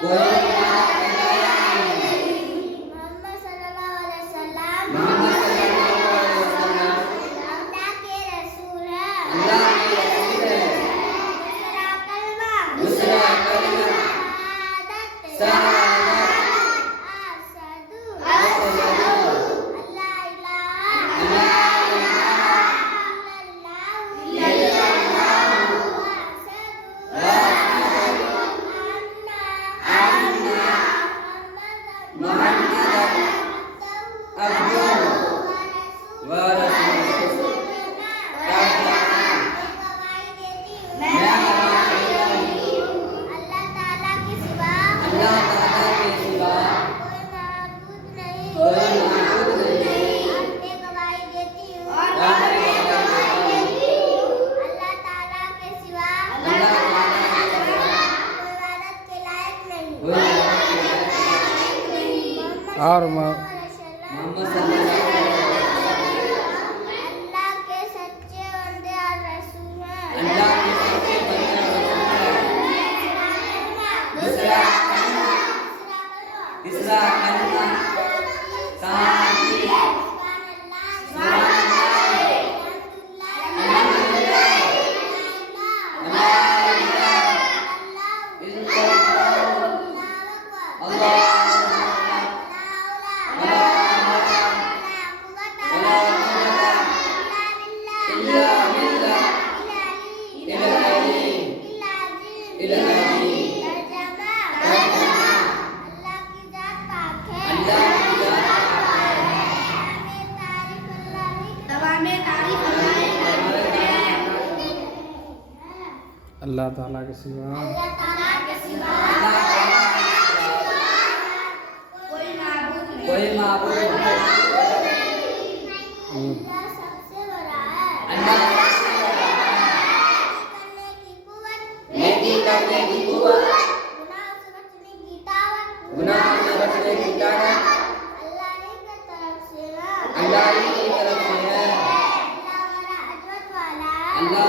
कोई इबादत के लायक नहीं। मोहम्मद सल्लल्लाहु अलैहि वसल्लम मोहम्मद सल्लल्लाहु अलैहि वसल्लम अल्लाह के रसूल हैं। अल्लाह के रसूल हैं। दूसरा दूसरा कलमा कलमा शहादत शहादत अशहदु अशहदु अल्ला अल्ला इलाहा इल्लल्लाहु व अशहदु अन्ना मुहम्मदन अब्दुहु व रसूलुहु। अल्लाह ताला के सिवा अल्लाह ताला के सिवा कोई कोई माबूद माबूद नहीं। और मैं गवाही देती हूँ और मैं गवाही देती हूँ। अल्लाह ताला के सिवा अल्लाह ताला के सिवा कोई इबादत के लायक नहीं। कोई इबादत के लायक नहीं। और मोहम्मद सल्लल्लाहु अलैहि वसल्लम अल्लाह के सच्चे बंदे और रसूल हैं। अल्लाह के सच्चे बंदे और रसूल हैं। दूसरा कलमा तीसरा कलमा शांति सुभान अल्लाह अल्हम्दुलिल्लाह ला इलाहा इल्लल्लाह अल्लाहु अकबर ला हौला वला कुव्वता इल्ला बिल्लाह इल अली इल अली अल्लाह की जात पाक है। अल्लाह की जात पाक है। तमाम तारीफ अल्लाह की है। अल्लाह ताला के सिवा अल्लाह ताला के सिवा अल्लाह ताला के सिवा कोई माबूद नहीं। कोई माबूद नहीं। अल्लाह सबसे बड़ा है। अल्लाह सबसे बड़ा है। करने की कुव्वत, नेकी करने की कुव्वत, गुनाह से बचने की ताकत, गुनाह से बचने की ताकत अल्लाह ही की तरफ से है। अल्लाह ही की तरफ से है। अल्लाह बड़ा अजमत वाला है। अल्लाह